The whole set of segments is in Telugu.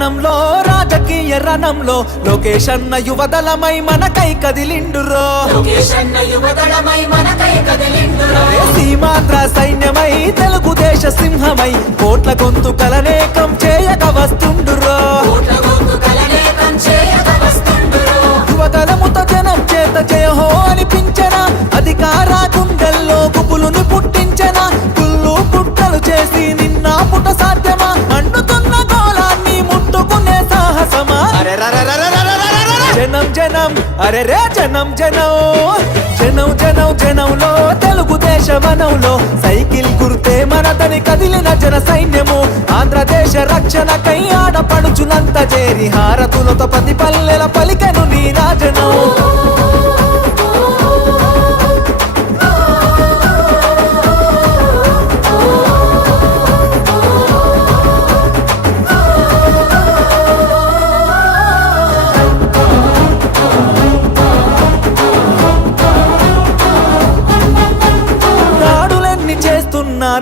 జనంలో రాజకీయ రణంలో లోకేష్ అన్న యువదళమై మనకై కదిలిండురో సీమాంధ్ర సైన్యమై తెలుగుదేశ సింహమై కోట్ల గొంతుకలనేకం చేయక వస్తుండురో యువదళముతో జనం చేత జయహో అనిపించన అధికార గుండెల్లో గుబులుని పుట్టించన కుళ్ళు కుట్రలు చేసి నిన్న పుట సాధ్యమా మండుతున్న గోళాన్ని ముట్టుకునే సాహసమా జనం జనం అరే రే జనం జనం జనం జనం జనంలో తెలుగుదేశ వనంలో సైకిల్ గుర్తే మనదని కదిలిన జన సైన్యము ఆంధ్రదేశ రక్షణకై ఆడపడుచులంత చేరి హారతులతో పది పల్లెల పలికెను నీ రాజనం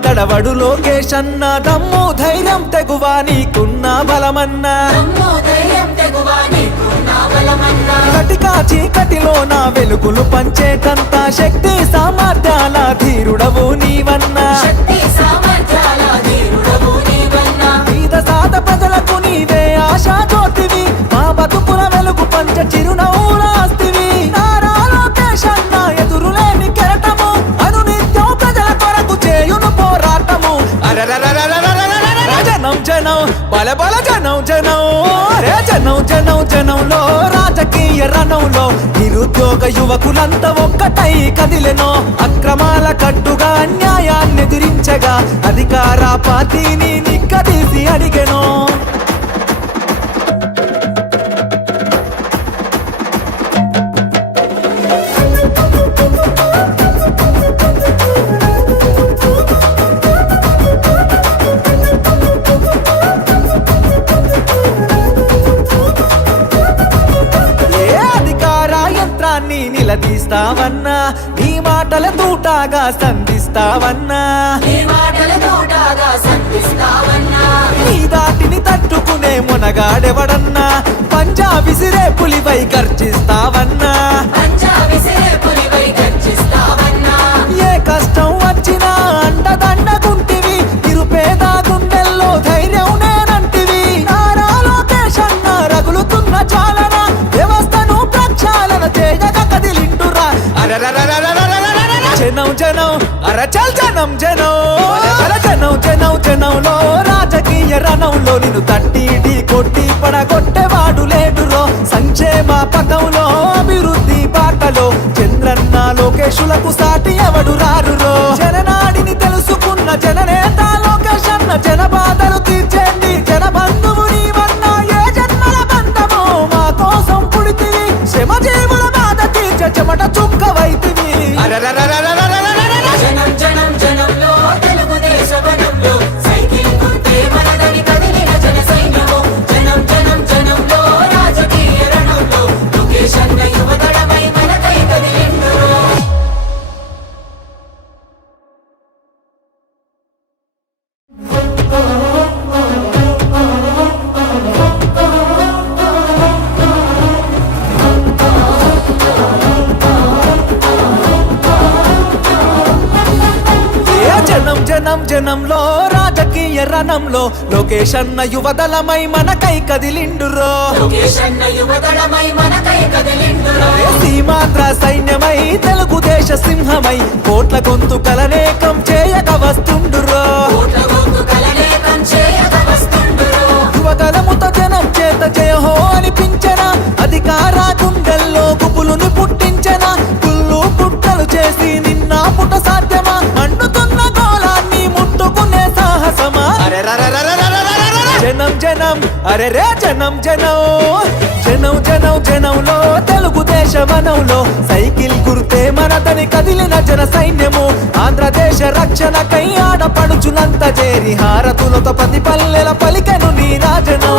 దడవడు లోకేష్ అన్న దమ్ము ధైర్యం తెగువా నీకున్న బలమన్నా కటికా చీకటిలో నా వెలుగులు పంచేటంత శక్తి సామర్థ్యాల ధీరుడవు నీవన్నా పేద సాద ప్రజలకు నీవే ఆశా జ్యోతివి మా బతుకుల వెలుగు పంచ చిరునవ్వులాస్తివి నారా లోకేష్ అన్న ఎదురులేని కెరటము అనునిత్యం ప్రజల కొరకు చేయును పోరాటము జనం జనం బల బల జనం జనం రే జనం జనం జనంలో రాజకీయ రణంలో నిరుద్యోగ యువకులంతా ఒక్కటై కదిలెనో అక్రమాల కట్టుగా అన్యాయాన్ని ఎదిరించగా అధికార పార్టీని నిక్కదీసి అడిగెనో నిలదీస్తావన్నా నీ మాటల తూటాగా సంధిస్తావన్నా నీ దాటిని తట్టుకునే మునగాడెవడన్నా పంజా విసిరే పులిపై గర్జిస్తావన్నా ఏ కష్టం వచ్చినా అండదండగుంటివి నిరుపేద గుండెల్లో ధైర్యం నేనంటివి నారా లోకేష్ అన్న రగులుతున్న చాలన వ్యవస్థను ప్రక్షాళన చేయగా కదిలిండురా జనం జనం అరచల్ జనం జనం జనం జనం జనంలో రాజకీయ రణంలో నిన్ను తట్టి ఢీ కొట్టి పడగొట్టేవాడు లేడురో సంక్షేమ పథంలో అభివృద్ధి బాటలో చంద్రన్న లోకేశులకు సాటి ఎవడు రారురో జననాడిని తెలుసుకున్న జననేత లోకేష్ అన్న జన బాధలు తీర్చేండి జన బంధువు నీవన్నా ఏ జన్మల బంధమో మా కోసం పుడితివి శ్రమ జీవుల బాధ తీర్చ చెమట చుక్కవైతివి జనం జనం జనంలో తెలుగుదేశ వనంలో సైకిల్ గుర్తే మనదని కదిలిన జన సైన్యము జనం జనం జనంలో రాజకీయ రణంలో లోకేష్ అన్న యువదళమై మనకై కదిలిండురో జనం జనంలో రాజకీయ రణంలో లోకేష్ అన్న యువదళమై మనకై కదిలిండురో సీమాంధ్ర సైన్యమై తెలుగుదేశ సింహమై కోట్ల గొంతుకలనేకం చేయక వస్తుండురో యువదళముతో జనం చేత జయహో అనిపించన అధికార గుండెల్లో గుబులుని పుట్టించన కుళ్ళు కుట్రలు చేసి నిన్న పుట సాధ్యమా మండుతున్న గోళాన్ని ముట్టుకునే సాహసమా జనం జనం అరే రే జనం జనం జనం జనం జనంలో తెలుగుదేశ వనంలో సైకిల్ గుర్తే మనదని కదిలిన జన సైన్యము ఆంధ్రదేశ రక్షణకై ఆడపడుచులంత చేరి హారతులతో పది పల్లెల పలికెను నీ రాజనం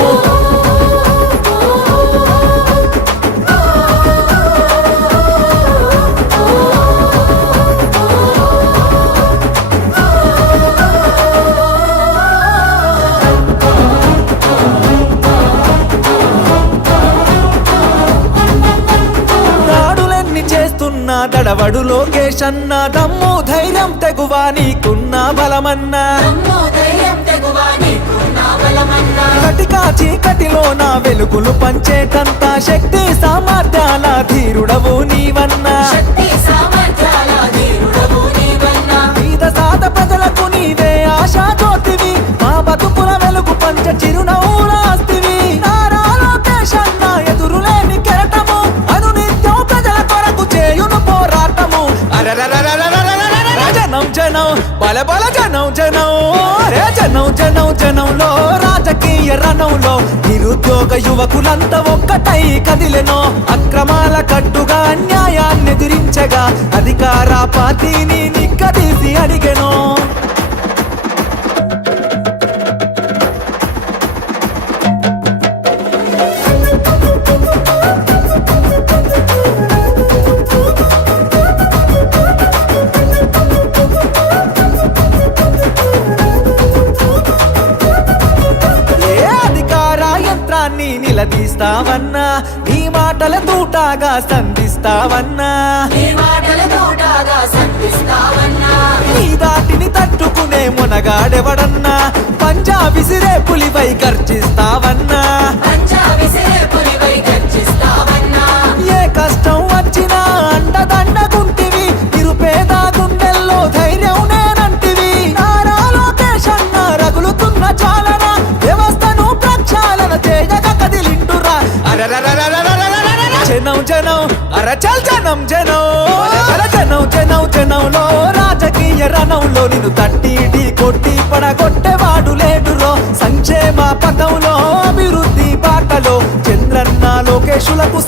తడవడు లోకేష్ అన్న దమ్ము ధైర్యం తెగువా నీకున్న బలమన్నా దమ్ము ధైర్యం తెగువ నీకున్న బలమన్నా కటికా చీకటిలో నా వెలుగులు పంచేటంత శక్తి సామర్థ్యాల ధీరుడవు నీవన్నా శక్తి సామర్థ్యాల ధీరుడవు నీవన్నా పేద సాద ప్రజలకు నీవే ఆశా జ్యోతివి మా బతుకుల వెలుగు పంచ చిరునవ్వులాస్తివి నారా లోకేష్ అన్న ఎదురులేని కెరటము అనునిత్యం ప్రజల కొరకు చేయును పోరాటము అరెరెరెరెరెరెరెరెరెరె. జనం జనం బల బల జనం జనం రే జనం జనం జనంలో రాజకీయ రణంలో నిరుద్యోగ యువకులంతా ఒక్కటై కదిలెనో అక్రమాల కట్టుగా అన్యాయాన్ని ఎదిరించగా అధికార పార్టీని నిక్కదీసి అడిగెనో ఏ అధికార యంత్రాన్ని నిలదీస్తావన్నా నీ మాటల తూటాగా సంధిస్తావన్నా నీ మాటల తోటగా సంధిస్తావన్నా నీ దాటిని తట్టుకునే మునగాడెవడన్నా పంజా విసిరే పులిపై గర్జిస్తావన్నా పంచా విసిరే పులివై గర్జిస్తావన్నా ఏ కష్టం వచ్చినా అండదండగుంటివి నిరుపేద గుండెల్లో ధైర్యం నేనంటివి నారా లోకేష్ అన్న రగులుతున్న చాలన వ్యవస్థను ప్రక్షాళన చేయగా కదిలిండురా అరెరెరెరెరెరెరెరెరెరె. జనం జనం అరచల్ జనం జనం అర జనం జనం జనంలో రాజకీయ రణంలో నిన్ను తట్టి ఢీ కొట్టి పడగొట్టేవాడు లేడురో సంక్షేమ పథంలో అభివృద్ధి బాటలో చంద్రన్న లోకేశులకు